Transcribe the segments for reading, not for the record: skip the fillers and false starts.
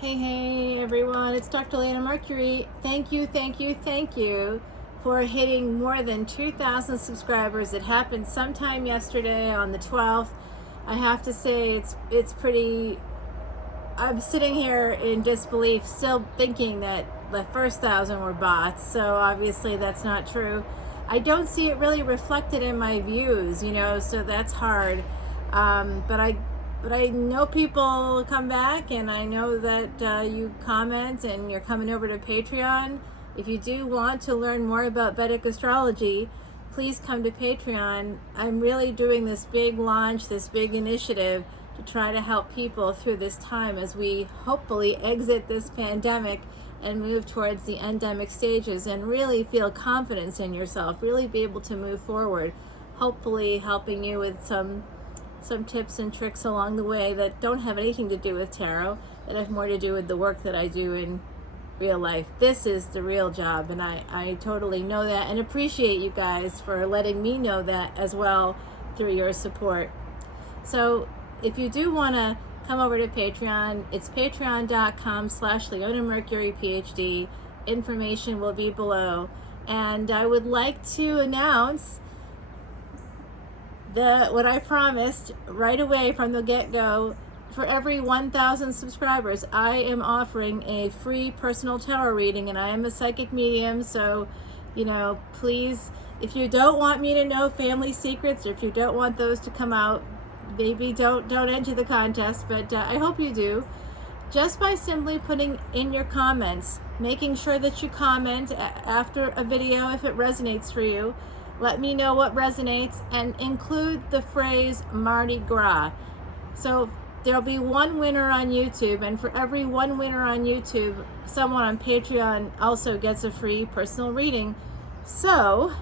Hey everyone, it's Dr. Leona Mercury. Thank you for hitting more than 2,000 subscribers. It happened sometime yesterday on the 12th. I have to say it's pretty, I'm sitting here in disbelief, still thinking that the first 1,000 were bots, so obviously that's not true. I don't see it really reflected in my views, so that's hard. But I know people come back, and I know that you comment and you're coming over to Patreon. If you do want to learn more about Vedic astrology, please come to Patreon. I'm really doing this big launch, this big initiative to try to help people through this time as we hopefully exit this pandemic and move towards the endemic stages and really feel confidence in yourself, really be able to move forward, hopefully helping you with some tips and tricks along the way that don't have anything to do with tarot, that have more to do with the work that I do in real life. This is the real job, and I totally know that and appreciate you guys for letting me know that as well through your support. So if you do want to come over to Patreon, it's patreon.com/leonamercuryphd. Information will be below. And I would like to announce what I promised right away from the get-go. For every 1,000 subscribers, I am offering a free personal tarot reading, and I am a psychic medium, so please, if you don't want me to know family secrets, or if you don't want those to come out, maybe don't enter the contest, but I hope you do. Just by simply putting in your comments, making sure that you comment after a video if it resonates for you. Let me know what resonates, and include the phrase Mardi Gras. So there'll be one winner on YouTube, and for every one winner on YouTube, someone on Patreon also gets a free personal reading. So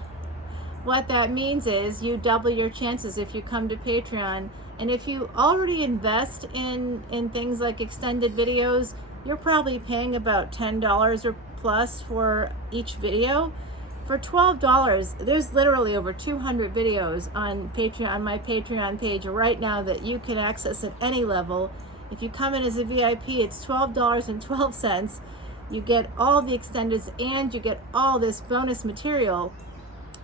what that means is you double your chances if you come to Patreon. And if you already invest in things like extended videos, you're probably paying about $10 or plus for each video. For $12, there's literally over 200 videos on Patreon, on my Patreon page right now, that you can access at any level. If you come in as a VIP, it's $12.12. You get all the extendeds, and you get all this bonus material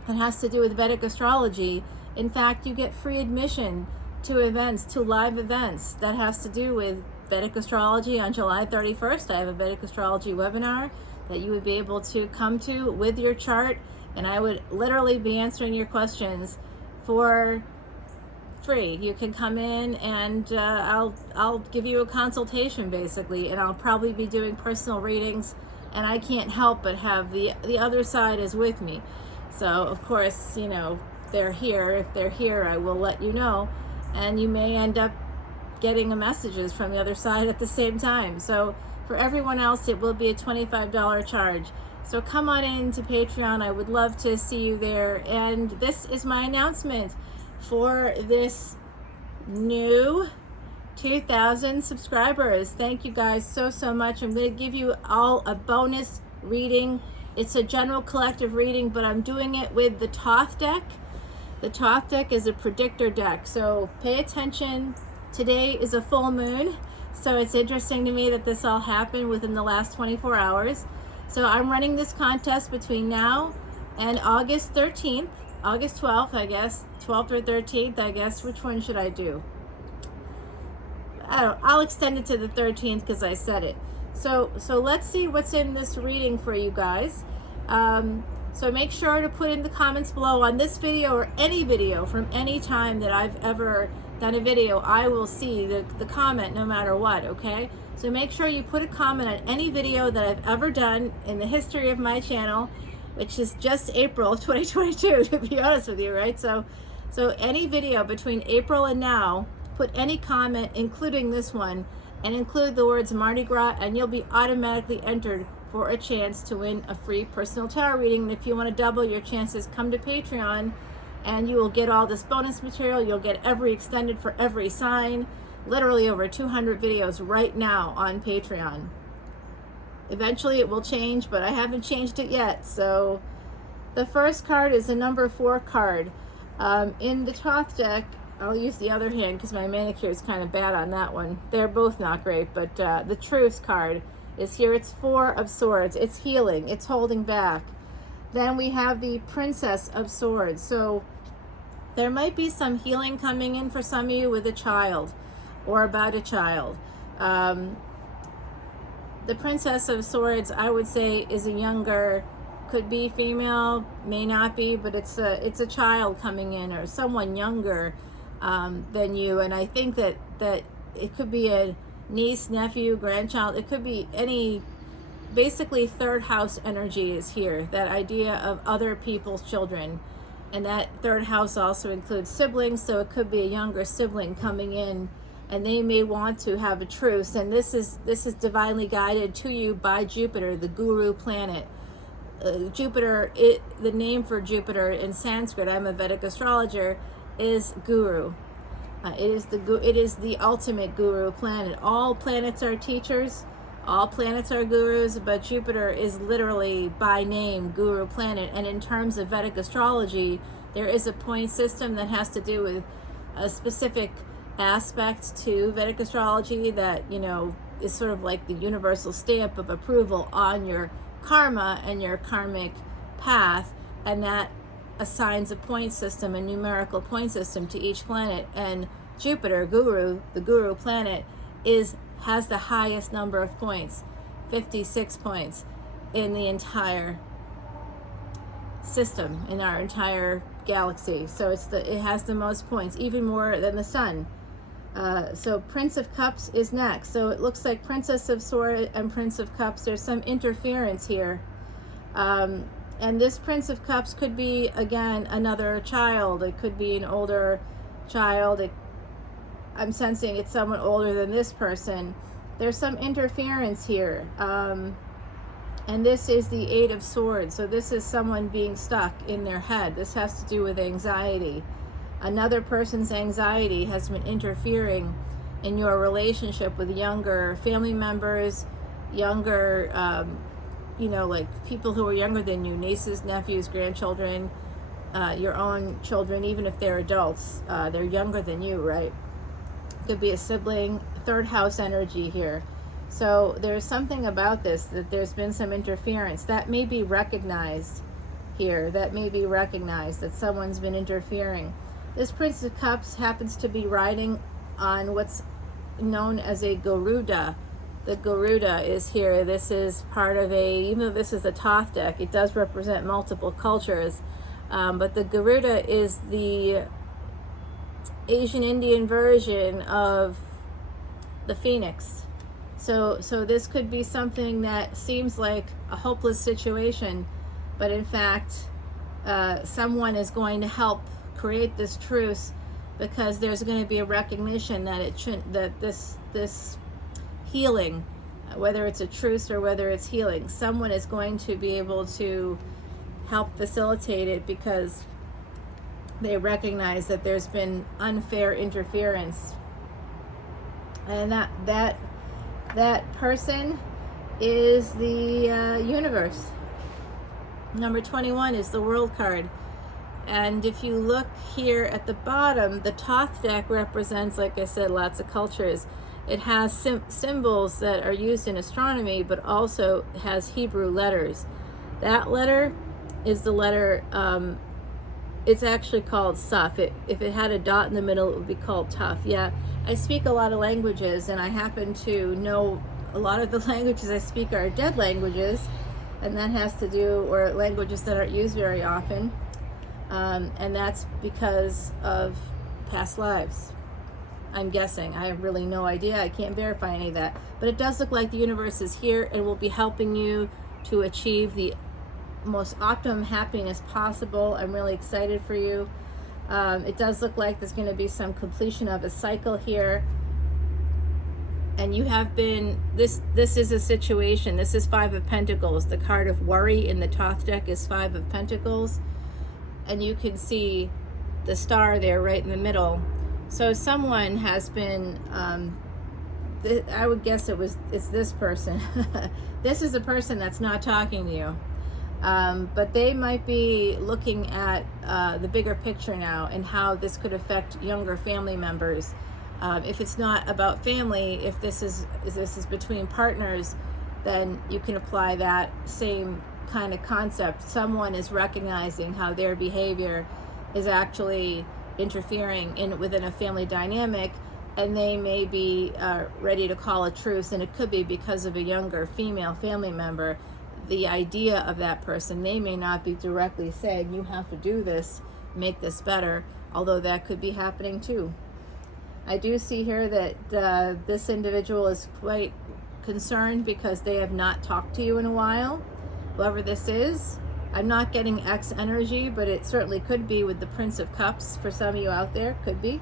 that has to do with Vedic astrology. In fact, you get free admission to events, to live events that has to do with Vedic astrology. On July 31st, I have a Vedic astrology webinar that you would be able to come to with your chart, and I would literally be answering your questions for free. You can come in, and I'll give you a consultation basically, and I'll probably be doing personal readings, and I can't help but have the other side is with me. So of course, they're here. If they're here, I will let you know, and you may end up getting messages from the other side at the same time. So for everyone else, it will be a $25 charge. So come on in to Patreon. I would love to see you there. And this is my announcement for this new 2,000 subscribers. Thank you guys so much. I'm going to give you all a bonus reading. It's a general collective reading, but I'm doing it with the Thoth deck. The Thoth deck is a predictor deck, so pay attention. Today is a full moon, so it's interesting to me that this all happened within the last 24 hours. So I'm running this contest between now and August 13th, August 12th, I guess, 12th or 13th, I guess. Which one should I do? I'll extend it to the 13th because I said it. So let's see what's in this reading for you guys. So make sure to put in the comments below on this video, or any video from any time that I've ever done a video. I will see the comment no matter what, okay? So make sure you put a comment on any video that I've ever done in the history of my channel, which is just April of 2022, to be honest with you, right? So any video between April and now, put any comment, including this one, and include the words Mardi Gras, and you'll be automatically entered for a chance to win a free personal tarot reading. And if you want to double your chances, come to Patreon, and you will get all this bonus material. You'll get every extended for every sign, literally over 200 videos right now on Patreon. Eventually it will change, but I haven't changed it yet. So the first card is a number 4 card. In the Thoth deck, I'll use the other hand because my manicure is kind of bad on that one. They're both not great, but the Truce card is here. It's 4 of Swords. It's healing. It's holding back. Then we have the Princess of Swords. So there might be some healing coming in for some of you with a child or about a child. The Princess of Swords, I would say, is a younger, could be female, may not be, but it's a child coming in, or someone younger than you. And I think that it could be a niece, nephew, grandchild. It could be any, basically third house energy is here. That idea of other people's children. And that third house also includes siblings, so it could be a younger sibling coming in, and they may want to have a truce. And this is divinely guided to you by Jupiter, the guru planet. Jupiter, the name for Jupiter in Sanskrit, I'm a Vedic astrologer, is guru. It is the ultimate guru planet. All planets are teachers, all planets are gurus, but Jupiter is literally by name guru planet. And in terms of Vedic astrology, there is a point system that has to do with a specific aspect to Vedic astrology that, you know, is sort of like the universal stamp of approval on your karma and your karmic path, and that assigns a point system, a numerical point system to each planet. And Jupiter, guru, the guru planet, has the highest number of points, 56 points in the entire system, in our entire galaxy. So it has the most points, even more than the sun. So Prince of Cups is next. So it looks like Princess of Swords and Prince of Cups, there's some interference here. And this Prince of Cups could be, again, another child. It could be an older child. I'm sensing it's someone older than this person. There's some interference here. And this is the 8 of Swords. So this is someone being stuck in their head. This has to do with anxiety. Another person's anxiety has been interfering in your relationship with younger family members, younger, you know, like people who are younger than you, nieces, nephews, grandchildren, your own children, even if they're adults, they're younger than you, right? Could be a sibling, third house energy here. So there's something about this, that there's been some interference that may be recognized here, that may be recognized that someone's been interfering. This Prince of Cups happens to be riding on what's known as a Garuda. The Garuda is here. This is part of even though this is a Thoth deck, it does represent multiple cultures. But the Garuda is the Asian Indian version of the phoenix. So this could be something that seems like a hopeless situation, but in fact, someone is going to help create this truce, because there's going to be a recognition that this healing, whether it's a truce or whether it's healing, someone is going to be able to help facilitate it, because they recognize that there's been unfair interference. And that person is the universe. Number 21 is the World card. And if you look here at the bottom, the Thoth deck represents, like I said, lots of cultures. It has symbols that are used in astronomy, but also has Hebrew letters. That letter is the letter, it's actually called Saf. If it had a dot in the middle, it would be called Taf. Yeah, I speak a lot of languages, and I happen to know a lot of the languages I speak are dead languages, and that has to do, or languages that aren't used very often. And that's because of past lives, I'm guessing. I have really no idea. I can't verify any of that. But it does look like the universe is here and will be helping you to achieve the most optimum happiness possible. I'm really excited for you. It does look like there's going to be some completion of a cycle here. And you have been, this is a situation. This is 5 of Pentacles. The card of worry in the Thoth deck is 5 of Pentacles. And you can see the star there right in the middle. So someone has been, I would guess it's this person. This is a person that's not talking to you. But they might be looking at the bigger picture now and how this could affect younger family members. If it's not about family, if this is between partners, then you can apply that same kind of concept. Someone is recognizing how their behavior is actually interfering within a family dynamic, and they may be ready to call a truce, and it could be because of a younger female family member. The idea of that person, they may not be directly saying, you have to do this, make this better, although that could be happening too. I do see here that this individual is quite concerned because they have not talked to you in a while. Whoever this is, I'm not getting X energy, but it certainly could be with the Prince of Cups for some of you out there, could be.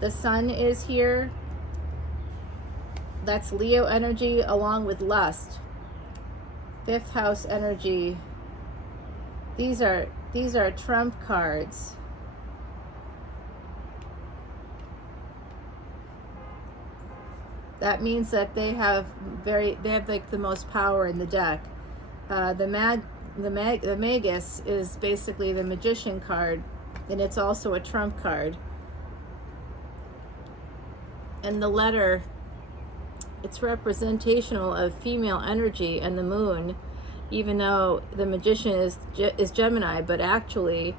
The Sun is here. That's Leo energy along with lust. 5th house energy. These are trump cards. That means that they have like the most power in the deck. The Magus is basically the Magician card, and it's also a trump card. And the letter, it's representational of female energy and the moon, even though the Magician is Gemini, but actually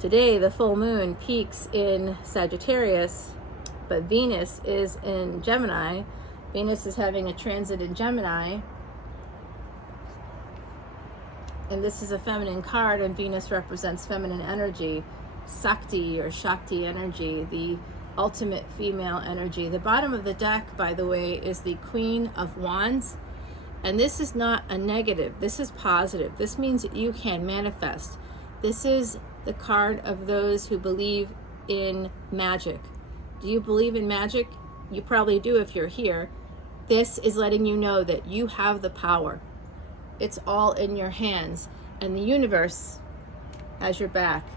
today the full moon peaks in Sagittarius, but Venus is in Gemini. Venus is having a transit in Gemini, and this is a feminine card, and Venus represents feminine energy, Sakti or Shakti energy, the ultimate female energy. The bottom of the deck, by the way, is the Queen of Wands, and this is not a negative, this is positive. This means that you can manifest. This is the card of those who believe in magic. Do you believe in magic? You probably do if you're here. This is letting you know that you have the power. It's all in your hands, and the universe has your back.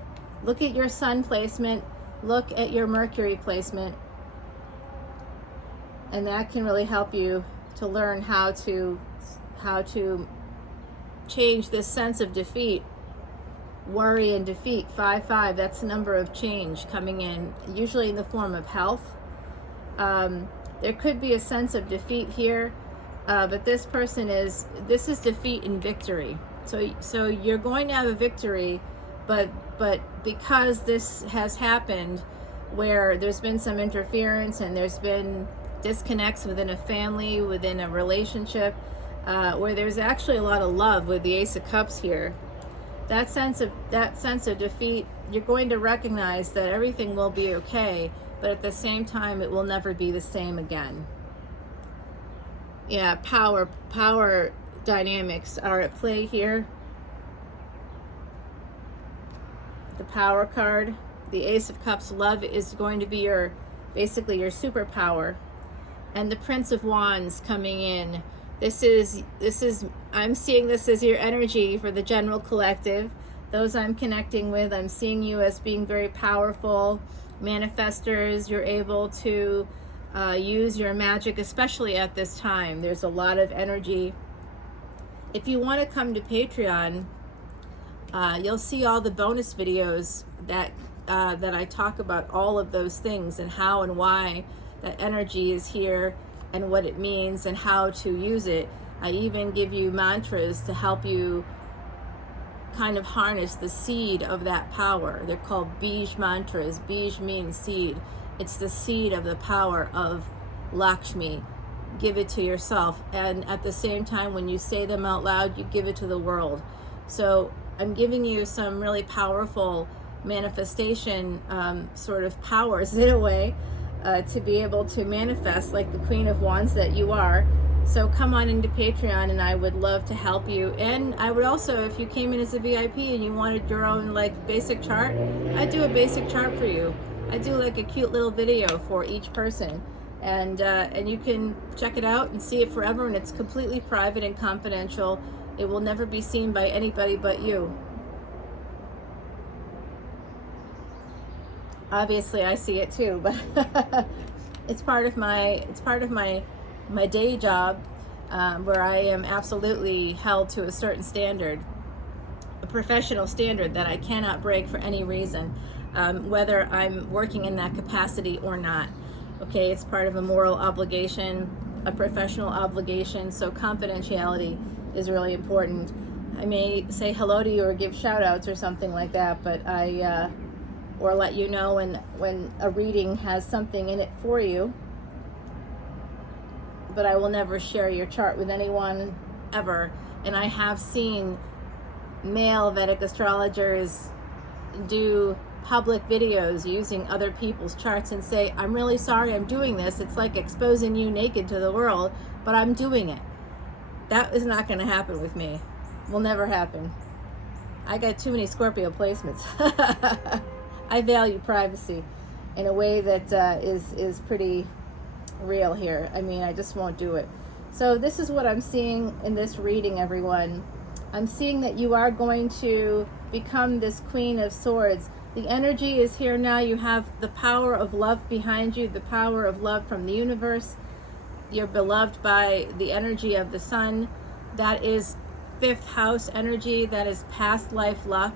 Look at your Sun placement. Look at your Mercury placement, and that can really help you to learn how to change this sense of defeat, worry and defeat. 5-5, that's the number of change coming in, usually in the form of health. There could be a sense of defeat here, but this is defeat and victory. So you're going to have a victory, but because this has happened where there's been some interference and there's been disconnects within a family, within a relationship, where there's actually a lot of love with the Ace of Cups here, that sense of defeat, you're going to recognize that everything will be okay, but at the same time it will never be the same again. Yeah, power dynamics are at play here. The Power card, the Ace of Cups, love is going to be basically your superpower. And the Prince of Wands coming in. This is I'm seeing this as your energy for the general collective. Those I'm connecting with, I'm seeing you as being very powerful manifestors. You're able to use your magic, especially at this time. There's a lot of energy. If you want to come to Patreon, you'll see all the bonus videos that I talk about all of those things and how and why that energy is here and what it means and how to use it. I even give you mantras to help you kind of harness the seed of that power. They're called Bij mantras. Bij means seed. It's the seed of the power of Lakshmi. Give it to yourself, and at the same time when you say them out loud, you give it to the world. So I'm giving you some really powerful manifestation sort of powers in a way to be able to manifest like the Queen of Wands that you are. So come on into Patreon, and I would love to help you. And I would also, if you came in as a VIP and you wanted your own like basic chart, I'd do a basic chart for you. I do like a cute little video for each person, and you can check it out and see it forever, and it's completely private and confidential. It will never be seen by anybody but you. Obviously I see it too, but it's part of my day job where I am absolutely held to a certain standard, a professional standard that I cannot break for any reason, whether I'm working in that capacity or not. Okay, it's part of a moral obligation, a professional obligation, so confidentiality is really important. I may say hello to you or give shout outs or something like that, but or let you know when a reading has something in it for you, but I will never share your chart with anyone ever. And I have seen male Vedic astrologers do public videos using other people's charts and say, I'm really sorry I'm doing this. It's like exposing you naked to the world, but I'm doing it. That is not going to happen with me. Will never happen. I got too many Scorpio placements. I value privacy in a way that is pretty real here. I mean, I just won't do it. So this is what I'm seeing in this reading, everyone. I'm seeing that you are going to become this Queen of Swords. The energy is here now. You have the power of love behind you, the power of love from the universe. You're beloved by the energy of the sun. That is fifth house energy. That is past life luck.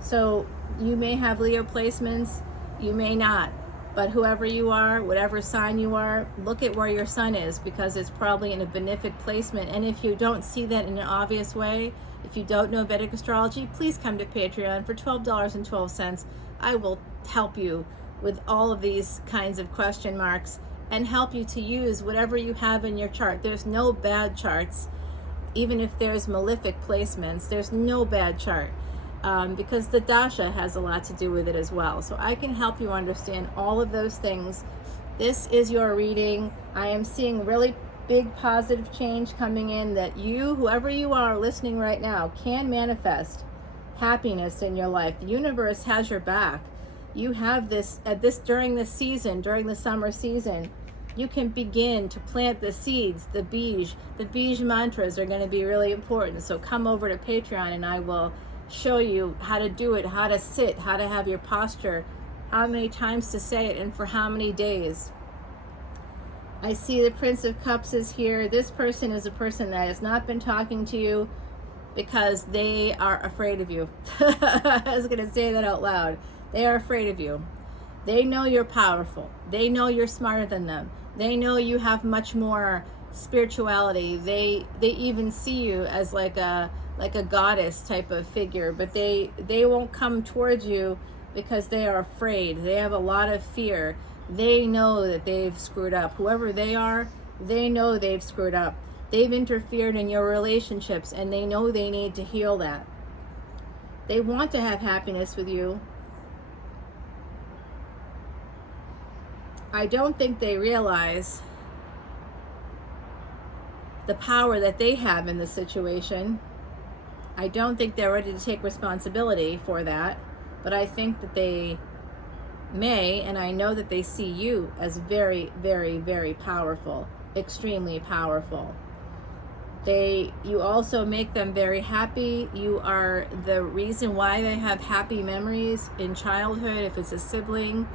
So you may have Leo placements, you may not. But whoever you are, whatever sign you are, look at where your sun is, because it's probably in a benefic placement. And if you don't see that in an obvious way, if you don't know Vedic astrology, please come to Patreon for $12.12. I will help you with all of these kinds of question marks and help you to use whatever you have in your chart. There's no bad charts. Even if there's malefic placements, there's no bad chart, because the dasha has a lot to do with it as well. So I can help you understand all of those things. This is your reading. I am seeing really big positive change coming in, that you, whoever you are listening right now, can manifest happiness in your life. The universe has your back. You have this during this season, during the summer season. You can begin to plant the seeds, the bij mantras are going to be really important. So come over to Patreon and I will show you how to do it, how to sit, how to have your posture, how many times to say it, and for how many days. I see the Prince of Cups is here. This person is a person that has not been talking to you because they are afraid of you. I was going to say that out loud. They are afraid of you. They know you're powerful. They know you're smarter than them. They know you have much more spirituality. They even see you as like a goddess type of figure, but they won't come towards you because they are afraid. They have a lot of fear. They know that they've screwed up. Whoever they are, they know they've screwed up. They've interfered in your relationships and they know they need to heal that. They want to have happiness with you. I don't think they realize the power that they have in the situation. I don't think they're ready to take responsibility for that, but I think that they may, and I know that they see you as very, very, very powerful, extremely powerful. You also make them very happy. You are the reason why they have happy memories in childhood. If it's a sibling,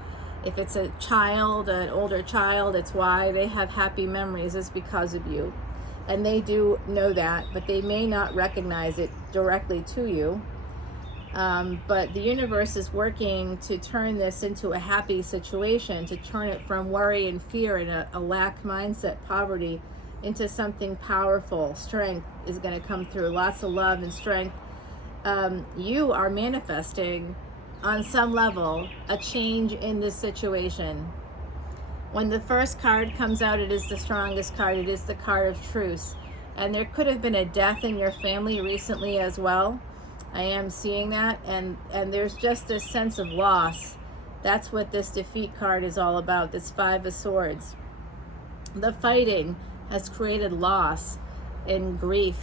if it's a child, an older child, it's why they have happy memories, is because of you. And they do know that, but they may not recognize it directly to you. But the universe is working to turn this into a happy situation, to turn it from worry and fear and a lack mindset, poverty, into something powerful. Strength is going to come through, lots of love and strength. You are manifesting on some level a change in this situation. When the first card comes out, it is the strongest card. It is the card of truce. And there could have been a death in your family recently as well. I am seeing that. And there's just this sense of loss. That's what this defeat card is all about, this Five of Swords. The fighting has created loss and grief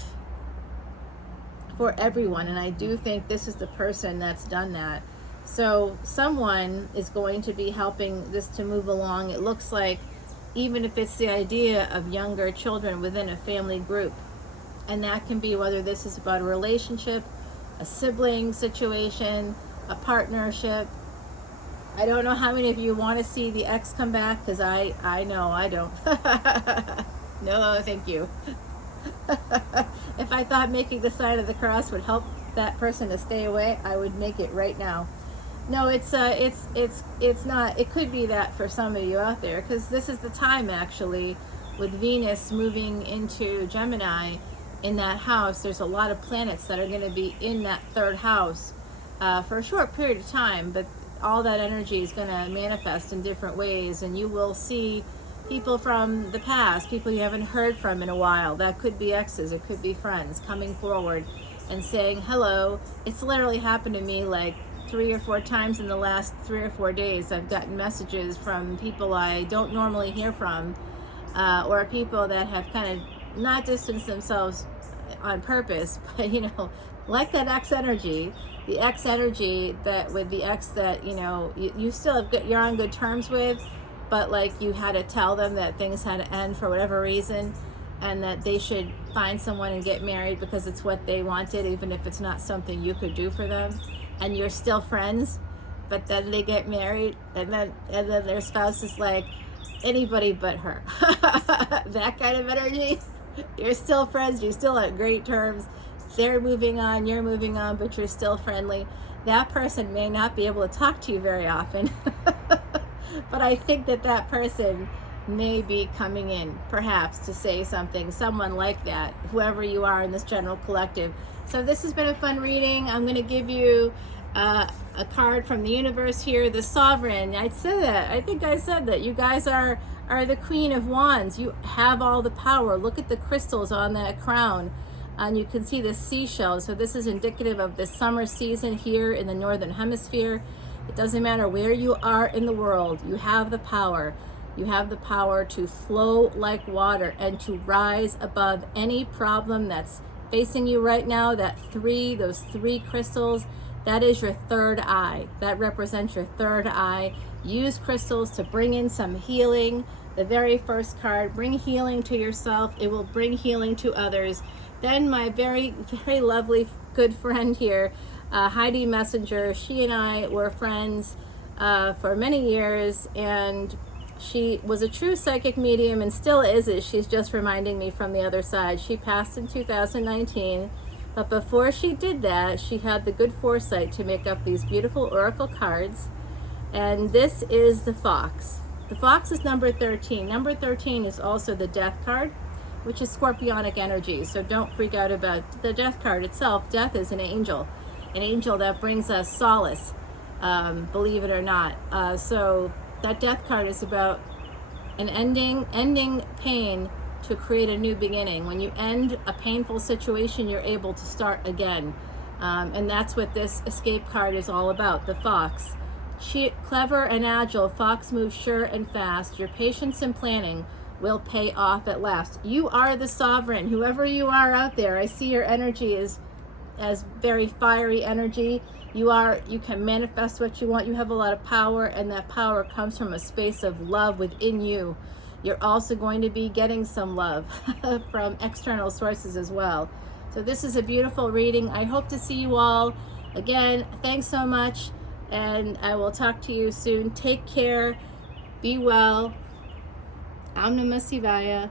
for everyone. And I do think this is the person that's done that. So someone is going to be helping this to move along. It looks like, even if it's the idea of younger children within a family group. And that can be whether this is about a relationship, a sibling situation, a partnership. I don't know how many of you want to see the ex come back, because I know I don't. No, thank you. If I thought making the sign of the cross would help that person to stay away, I would make it right now. No, it's not. It could be that for some of you out there, because this is the time actually, with Venus moving into Gemini in that house. There's a lot of planets that are going to be in that third house for a short period of time, but all that energy is going to manifest in different ways, and you will see people from the past, people you haven't heard from in a while. That could be exes, it could be friends, coming forward and saying hello. It's literally happened to me like 3 or 4 times in the last 3 or 4 days. I've gotten messages from people I don't normally hear from, or people that have kind of not distanced themselves on purpose, but like that X energy, the X energy, that with the X that you still have you're on good terms with, but like you had to tell them that things had to end for whatever reason, and that they should find someone and get married because it's what they wanted, even if it's not something you could do for them, and you're still friends. But then they get married, and then their spouse is like, anybody but her. That kind of energy. You're still friends, you're still on great terms, they're moving on, you're moving on, but you're still friendly. That person may not be able to talk to you very often, but I think that person may be coming in perhaps to say something, someone like that, whoever you are in this general collective. So this has been a fun reading. I'm going to give you a card from the universe here, the Sovereign. I think I said that you guys are the Queen of Wands. You have all the power. Look at the crystals on that crown, and you can see the seashells. So this is indicative of the summer season here in the Northern Hemisphere. It doesn't matter where you are in the world, you have the power. You have the power to flow like water and to rise above any problem that's facing you right now. Those three crystals, that is your third eye. That represents your third eye. Use crystals to bring in some healing. The very first card, bring healing to yourself. It will bring healing to others. Then my very, very lovely good friend here, Heidi Messenger, she and I were friends for many years, and she was a true psychic medium and still is it. She's just reminding me from the other side. She passed in 2019, but before she did that, she had the good foresight to make up these beautiful oracle cards. And this is the Fox. The Fox is number 13. Number 13 is also the Death card, which is scorpionic energy. So don't freak out about the Death card itself. Death is an angel that brings us solace, believe it or not. So that Death card is about an ending pain to create a new beginning. When you end a painful situation, you're able to start again. And that's what this escape card is all about, the Fox. Clever and agile, Fox moves sure and fast. Your patience and planning will pay off at last. You are the Sovereign, whoever you are out there. I see your energy as very fiery energy. You can manifest what you want. You have a lot of power, and that power comes from a space of love within you. You're also going to be getting some love from external sources as well. So this is a beautiful reading. I hope to see you all again. Thanks so much, and I will talk to you soon. Take care. Be well. Om Namah Shivaya.